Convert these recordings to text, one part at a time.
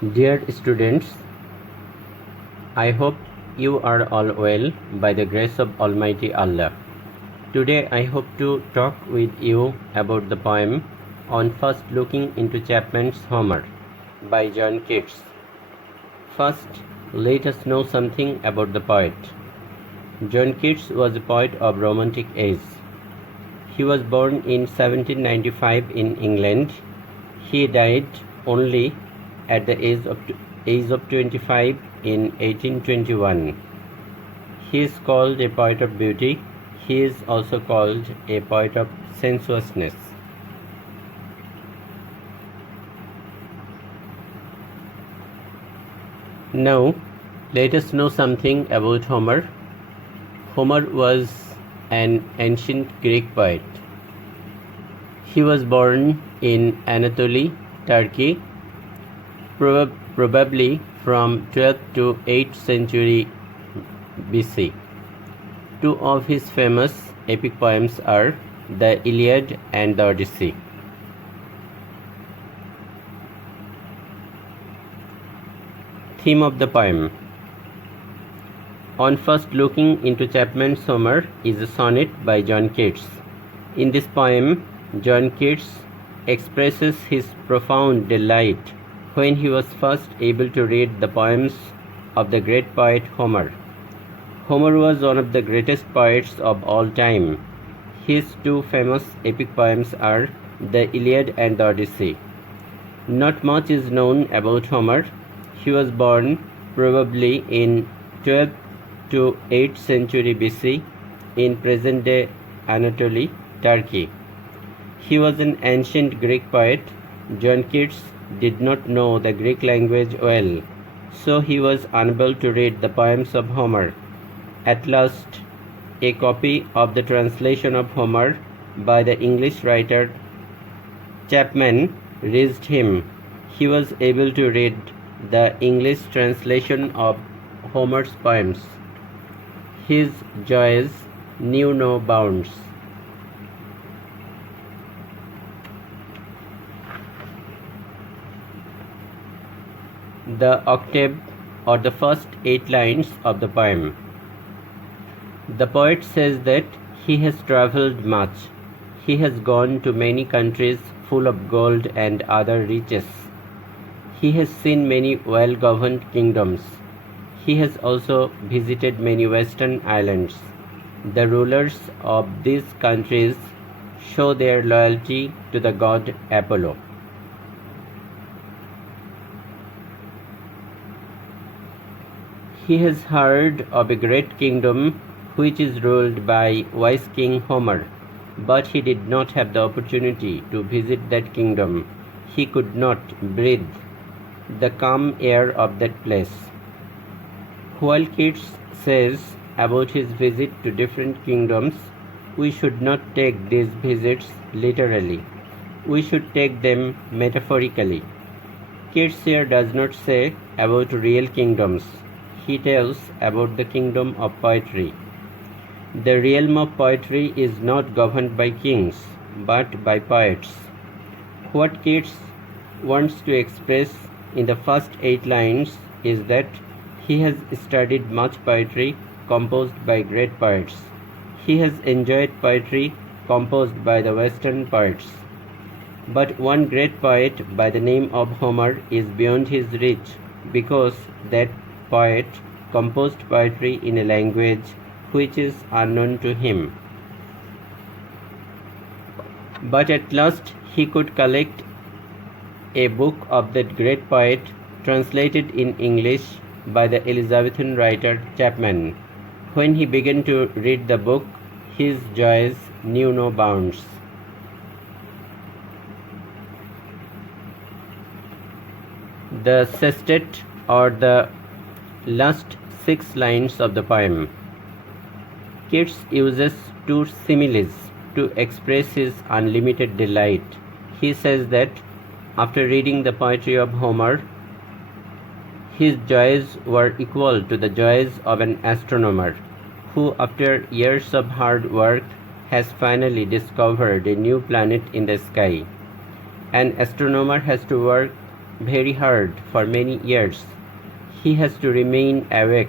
Dear students, I hope you are all well by the grace of Almighty Allah. Today I hope to talk with you about the poem On First Looking into Chapman's Homer by John Keats. First, let us know something about the poet. John Keats was a poet of Romantic age. He was born in 1795 in England. He died only at the age of 25 in 1821. He is called a poet of beauty. He is also called a poet of sensuousness. Now, let us know something about Homer. Homer was an ancient Greek poet. He was born in Anatolia, Turkey, probably from 12th to 8th century BC. Two of his famous epic poems are the Iliad and the Odyssey. Theme of the poem. On First Looking into Chapman's Homer is a sonnet by John Keats. In this poem, John Keats expresses his profound delight when he was first able to read the poems of the great poet Homer. Homer was one of the greatest poets of all time. His two famous epic poems are the Iliad and the Odyssey. Not much is known about Homer. He was born probably in 12th to 8th century BC in present-day Anatolia, Turkey. He was an ancient Greek poet. John Keats did not know the Greek language well, so he was unable to read the poems of Homer. At last, a copy of the translation of Homer by the English writer Chapman reached him. He was able to read the English translation of Homer's poems. His joys knew no bounds. The octave, or the first 8 lines of the poem. The poet says that he has travelled much. He has gone to many countries full of gold and other riches. He has seen many well-governed kingdoms. He has also visited many western islands. The rulers of these countries show their loyalty to the god Apollo. He has heard of a great kingdom which is ruled by wise King Homer, but he did not have the opportunity to visit that kingdom. He could not breathe the calm air of that place. While Keats says about his visit to different kingdoms, we should not take these visits literally. We should take them metaphorically. Keats here does not say about real kingdoms. He tells about the kingdom of poetry. The realm of poetry is not governed by kings, but by poets. What Keats wants to express in the first 8 lines is that he has studied much poetry composed by great poets. He has enjoyed poetry composed by the Western poets. But one great poet by the name of Homer is beyond his reach, because that poet composed poetry in a language which is unknown to him. But at last he could collect a book of that great poet translated in English by the Elizabethan writer Chapman. When he began to read the book, his joys knew no bounds. The sestet, or the last 6 lines of the poem. Keats uses 2 similes to express his unlimited delight. He says that after reading the poetry of Homer, his joys were equal to the joys of an astronomer who, after years of hard work, has finally discovered a new planet in the sky. An astronomer has to work very hard for many years. He has to remain awake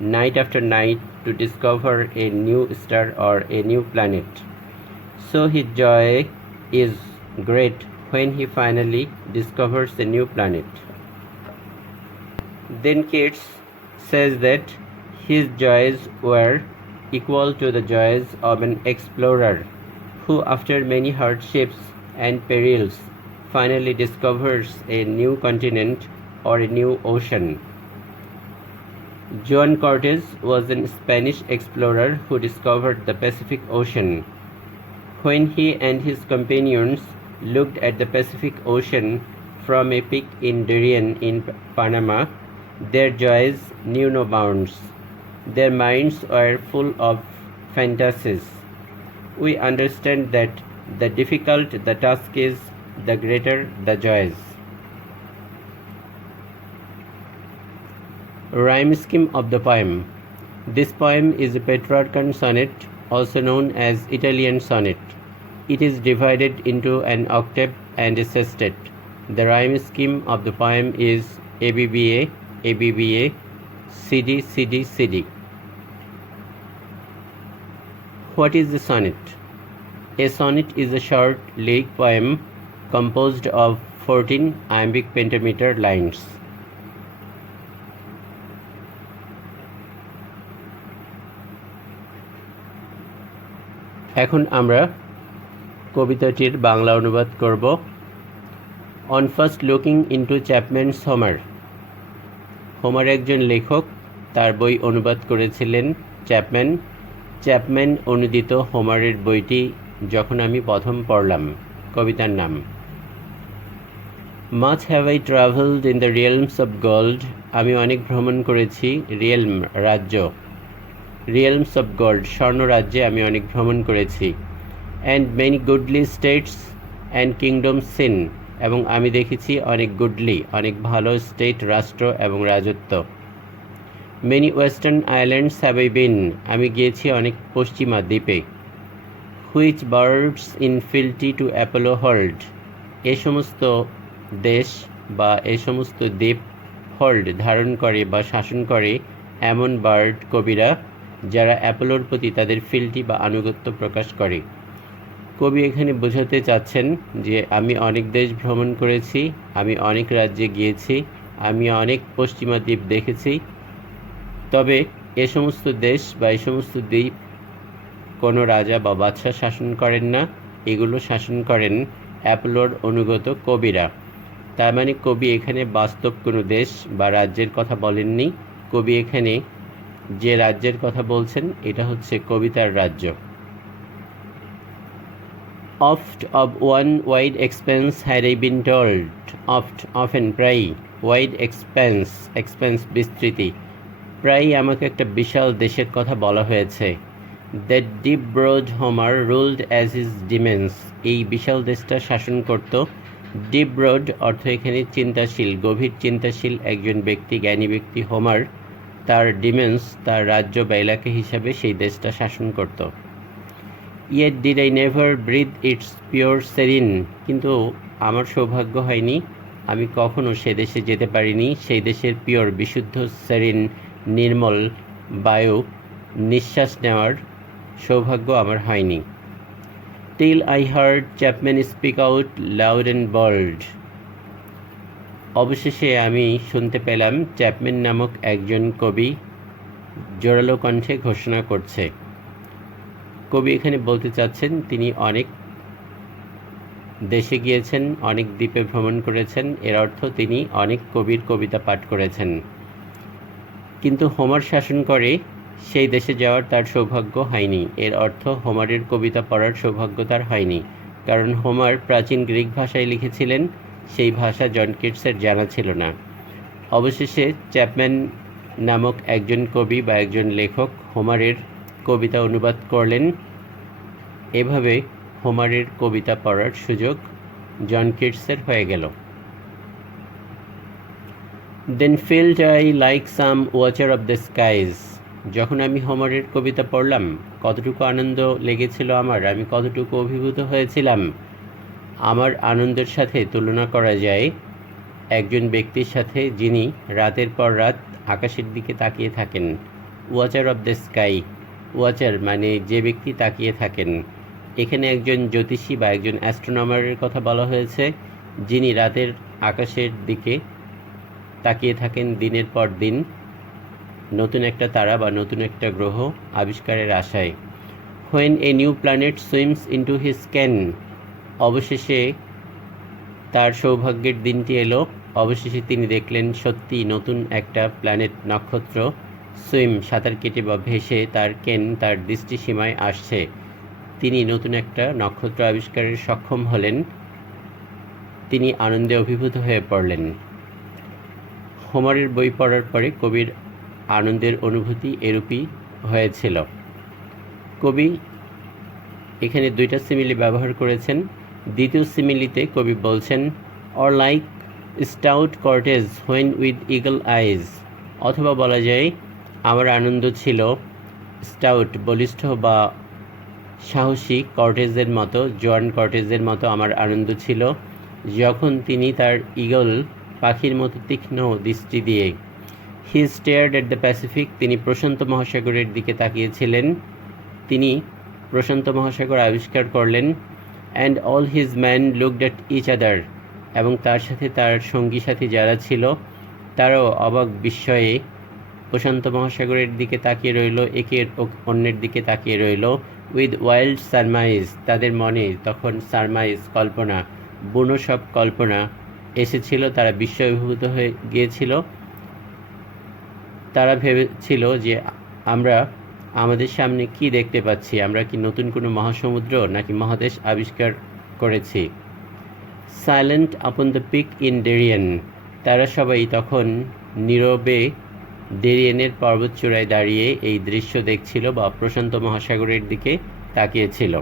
night after night to discover a new star or a new planet. So his joy is great when he finally discovers a new planet. Then Keats says that his joys were equal to the joys of an explorer who, after many hardships and perils, finally discovers a new continent or a new ocean. Juan Cortez was a Spanish explorer who discovered the Pacific Ocean. When he and his companions looked at the Pacific Ocean from a peak in Darien in Panama, their joys knew no bounds. Their minds were full of fantasies. We understand that the difficult the task is, the greater the joys. Rhyme scheme of the poem. This poem is a Petrarchan sonnet, also known as Italian sonnet. It is divided into an octave and a sestet. The rhyme scheme of the poem is ABBA, ABBA, CD, CD, CD. What is the sonnet? A sonnet is a short lyric poem composed of 14 iambic pentameter lines. এখন আমরা কবিতাটির বাংলা অনুবাদ করব। On first looking into Chapman's Homer. Homer একজন লেখক, তার বই অনুবাদ করেছিলেন চ্যাপম্যান। চ্যাপম্যান অনুদিত হোমারের বইটি যখন আমি প্রথম পড়লাম। কবিতার নাম much have I travelled in the realms of gold. আমি অনেক ভ্রমণ করেছি রিয়েলম রাজ্য, রিয়েলমস অফ গোল্ড স্বর্ণ রাজ্যে আমি অনেক ভ্রমণ করেছি। And many goodly states and kingdom seen, এবং আমি দেখেছি অনেক গুডলি অনেক ভালো স্টেট রাষ্ট্র এবং রাজত্ব। Many western islands have I been, আমি গিয়েছি অনেক পশ্চিমা দ্বীপে। Which bards in fealty to Apollo hold, এ সমস্ত দেশ বা এ সমস্ত দ্বীপ হোল্ড ধারণ করে বা শাসন করে এমন বার্ড কবিরা যারা অ্যাপোলোর প্রতি তাদের ফিল্টি বা আনুগত্য প্রকাশ করে। কবি এখানে বোঝাতে চাচ্ছেন যে আমি অনেক দেশ ভ্রমণ করেছি, আমি অনেক রাজ্যে গিয়েছি, আমি অনেক পশ্চিমা দ্বীপ দেখেছি, তবে এ সমস্ত দেশ বা এই সমস্ত দ্বীপ কোনো রাজা বা বাদশাহ শাসন করেন না, এগুলো শাসন করেন অ্যাপোলোর অনুগত কবিরা। তার মানে কবি এখানে বাস্তব কোনো দেশ বা রাজ্যের কথা বলেননি, কবি এখানে যে রাজ্যের কথা বলছেন এটা হচ্ছে কবিতার রাজ্য। Oft of one wide expanse had I been told, oft, often, প্রায়, wide expanse, expanse বিস্তৃতি, প্রায় আমাকে একটা বিশাল দেশের কথা বলা হয়েছে। That deep broad Homer ruled as his demons, এই বিশাল দেশটা শাসন করত। ডিপ ব্রড অর্থ এখানে চিন্তাশীল, গভীর চিন্তাশীল একজন ব্যক্তি, জ্ঞানী ব্যক্তি হোমার, তার ডিমেন্স, তার রাজ্য বা এলাকা হিসাবে সেই দেশটা শাসন করত। Yet did I never breathe its pure serene, কিন্তু আমার সৌভাগ্য হয়নি, আমি কখনো সে দেশে যেতে পারিনি, সেই দেশের পিওর বিশুদ্ধ সেরিন নির্মল বায়ু নিঃশ্বাস নেওয়ার সৌভাগ্য আমার হয়নি। Till I heard Chapman speak out loud and bold, অবশেষে আমি শুনতে পেলাম চ্যাপম্যান নামক একজন কবি জোরালো কণ্ঠে ঘোষণা করছে। কবি এখানে বলতে চাচ্ছেন তিনি অনেক দেশে গিয়েছেন, অনেক দ্বীপে ভ্রমণ করেছেন, এর অর্থ তিনি অনেক কবির কবিতা পাঠ করেছেন, কিন্তু হোমার শাসন করে সেই দেশে যাওয়ার তার সৌভাগ্য হয়নি। এর অর্থ হোমারের কবিতা পড়ার সৌভাগ্য তার হয়নি, কারণ হোমার প্রাচীন গ্রিক ভাষায় লিখেছিলেন, সেই ভাষা জন কিটসের জানা ছিল না। অবশেষে চ্যাপম্যান নামক একজন কবি বা একজন লেখক হোমারের কবিতা অনুবাদ করলেন, এভাবে হোমারের কবিতা পড়ার সুযোগ জন কিটসের হয়ে গেল। Then felt I like some watcher of the skies, যখন আমি হোমারের কবিতা পড়লাম কতটুকু আনন্দ লেগেছিল আমার, আমি কতটুকু অভিভূত হয়েছিলাম, আমার আনন্দের সাথে তুলনা করা যায় একজন ব্যক্তির সাথে যিনি রাতের পর রাত আকাশের দিকে তাকিয়ে থাকেন। Watcher of the sky, watcher মানে যে ব্যক্তি তাকিয়ে থাকেন। এখানে একজন জ্যোতিষী বা একজন অ্যাস্ট্রোনমারের কথা বলা হয়েছে, যিনি রাতের আকাশের দিকে তাকিয়ে থাকেন দিনের পর দিন নতুন একটা তারা বা নতুন একটা গ্রহ আবিষ্কারের আশায়। When a new planet swims into his can, অবশেষে তার সৌভাগ্যের দিনটি এলো। অবশেষে তিনি দেখলেন সত্যি নতুন একটা প্ল্যানেট নক্ষত্র সুইম সাঁতার কেটে বা ভেসে তার কেন তার দৃষ্টিসীমায় আসছে। তিনি নতুন একটা নক্ষত্র আবিষ্কারের সক্ষম হলেন। তিনি আনন্দে অভিভূত হয়ে পড়লেন। হোমারের বই পড়ার পরে কবির আনন্দের অনুভূতি এরূপই হয়েছিল। কবি এখানে দুইটা সিমিলি ব্যবহার করেছেন। দ্বিতীয় সিমিলিতে কবি বলছেন or like stout Cortez when with eagle eyes, অথবা বলা যায় আমার আনন্দ ছিল স্টাউট বলিষ্ঠ বা সাহসী কর্টেজের মতো, জন কর্টেজের মতো আমার আনন্দ ছিল যখন তিনি তার ইগল পাখির মতো তীক্ষ্ণ দৃষ্টি দিয়ে হি স্টেয়ার্ড এট দ্য প্যাসিফিক, তিনি প্রশান্ত মহাসাগরের দিকে তাকিয়েছিলেন। তিনি প্রশান্ত মহাসাগর আবিষ্কার করলেন। And all his men looked at each other, এবং তার সাথে তার সঙ্গী সাথী যারা ছিল তারাও অবাক বিস্ময়ে প্রশান্ত মহাসাগরের দিকে তাকিয়ে রইল, একে অন্যের দিকে তাকিয়ে রইল। উইথ ওয়াইল্ড সারমাইজ, তাদের মনে তখন সারমাইজ কল্পনা, বুনো সব কল্পনা এসেছিল। তারা বিস্ময়ভূত হয়ে গিয়েছিল। তারা ভেবেছিল যে আমরা আমাদের সামনে কি দেখতে পাচ্ছি, আমরা কি নতুন কোনো মহাসমুদ্র নাকি মহাদেশ আবিষ্কার করেছি। Silent upon the peak in ডেরিয়ান, তারা সবাই তখন নীরবে ডেরিয়ানের পর্বতচূড়ায় দাঁড়িয়ে এই দৃশ্য দেখছিল বা প্রশান্ত মহাসাগরের দিকে তাকিয়েছিল।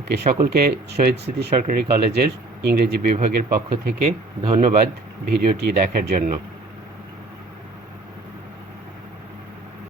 ওকে, সকলকে শহীদ স্মৃতি সরকারি কলেজের ইংরেজি বিভাগের পক্ষ থেকে ধন্যবাদ ভিডিওটি দেখার জন্য।